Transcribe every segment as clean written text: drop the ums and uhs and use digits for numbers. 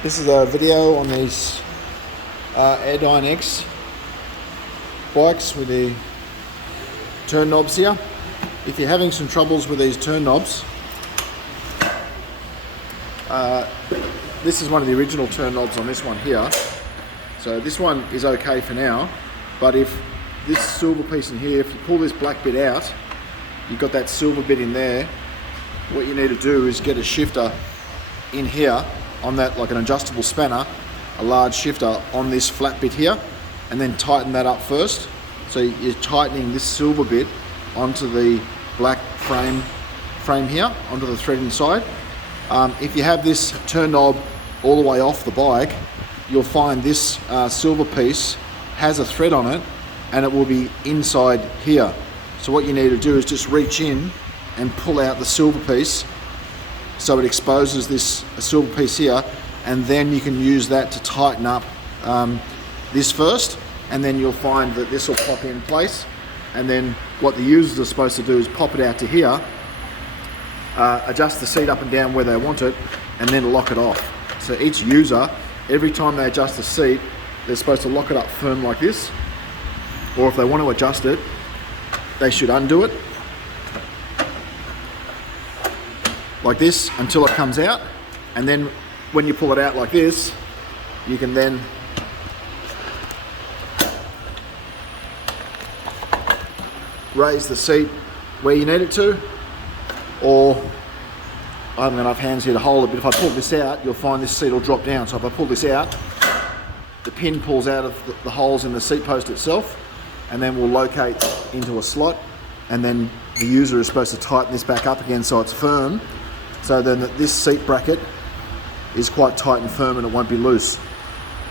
This is a video on these Airdyne X bikes with the turn knobs here. If you're having some troubles with these turn knobs, this is one of the original turn knobs on this one here. So this one is okay for now, but if this silver piece in here, if you pull this black bit out, you've got that silver bit in there. What you need to do is get a shifter in here on that, like an adjustable spanner, a large shifter on this flat bit here, and then tighten that up first. So you're tightening this silver bit onto the black frame here, onto the thread inside. If you have this turn knob all the way off the bike, you'll find this silver piece has a thread on it and it will be inside here. So what you need to do is just reach in and pull out the silver piece so it exposes this silver piece here, and then you can use that to tighten up this first, and then you'll find that this will pop in place. And then what the users are supposed to do is pop it out to here, adjust the seat up and down where they want it, and then lock it off. So each user, every time they adjust the seat, they're supposed to lock it up firm like this, or if they want to adjust it, they should undo it like this until it comes out, and then when you pull it out like this, you can then raise the seat where you need it to, or I haven't got enough hands here to hold it, but if I pull this out, you'll find this seat will drop down. So if I pull this out, the pin pulls out of the holes in the seat post itself, and then will locate into a slot, and then the user is supposed to tighten this back up again so it's firm, so then this seat bracket is quite tight and firm and it won't be loose.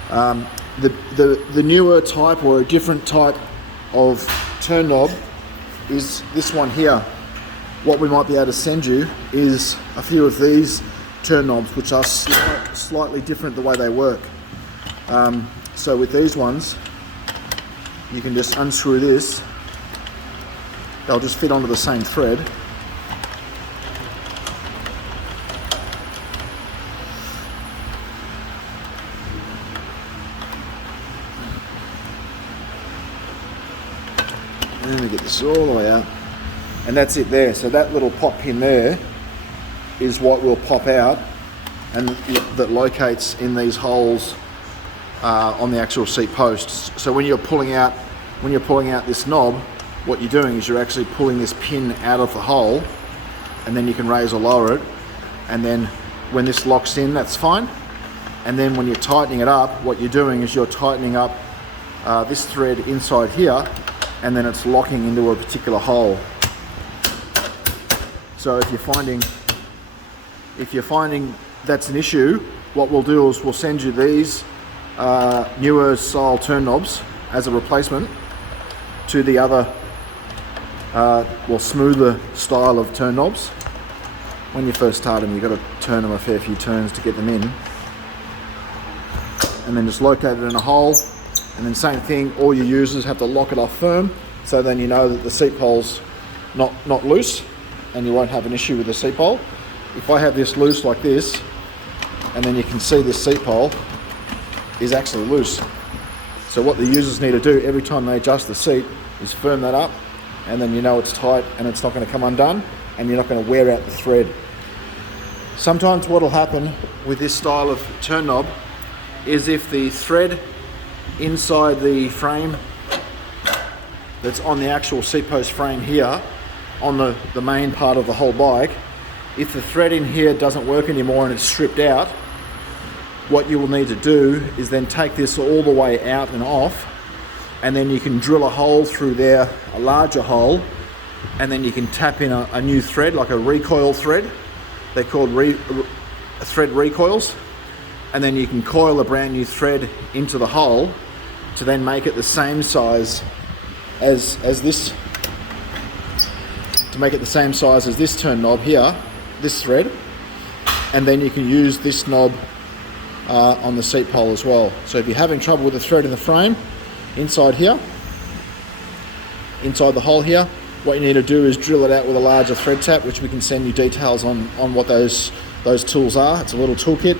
The newer type, or a different type of turn knob, is this one here. What we might be able to send you is a few of these turn knobs, which are slightly different the way they work. So with these ones, you can just unscrew this. They'll just fit onto the same thread. And then we get this all the way out. And that's it there. So that little pop pin there is what will pop out, and that locates in these holes on the actual seat posts. So when you're pulling out this knob, what you're doing is you're actually pulling this pin out of the hole, and then you can raise or lower it. And then when this locks in, that's fine. And then when you're tightening it up, what you're doing is you're tightening up this thread inside here, and then it's locking into a particular hole. So if you're finding that's an issue, what we'll do is we'll send you these newer style turn knobs as a replacement to the other smoother style of turn knobs. When you first start them, you've got to turn them a fair few turns to get them in, and then just locate it in a hole. And then same thing, all your users have to lock it off firm, so then you know that the seat pole's not loose, and you won't have an issue with the seat pole. If I have this loose like this, and then you can see this seat pole is actually loose. So what the users need to do every time they adjust the seat is firm that up, and then you know it's tight and it's not going to come undone, and you're not going to wear out the thread. Sometimes what will happen with this style of turn knob is if the thread inside the frame that's on the actual seat post frame here, on the main part of the whole bike, if the thread in here doesn't work anymore and it's stripped out, what you will need to do is then take this all the way out and off, and then you can drill a hole through there, a larger hole, and then you can tap in a new thread, like a recoil thread. They're called thread recoils. And then you can coil a brand new thread into the hole to then make it the same size as this, to make it the same size as this turn knob here, this thread, and then you can use this knob on the seat pole as well. So if you're having trouble with the thread in the frame, inside here, inside the hole here, what you need to do is drill it out with a larger thread tap, which we can send you details on what those tools are. It's a little toolkit.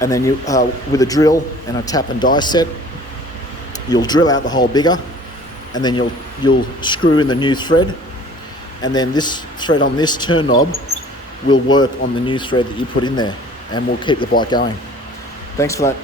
and then you, with a drill and a tap and die set, you'll drill out the hole bigger, and then you'll screw in the new thread, and then this thread on this turn knob will work on the new thread that you put in there, and we'll keep the bike going. Thanks for that.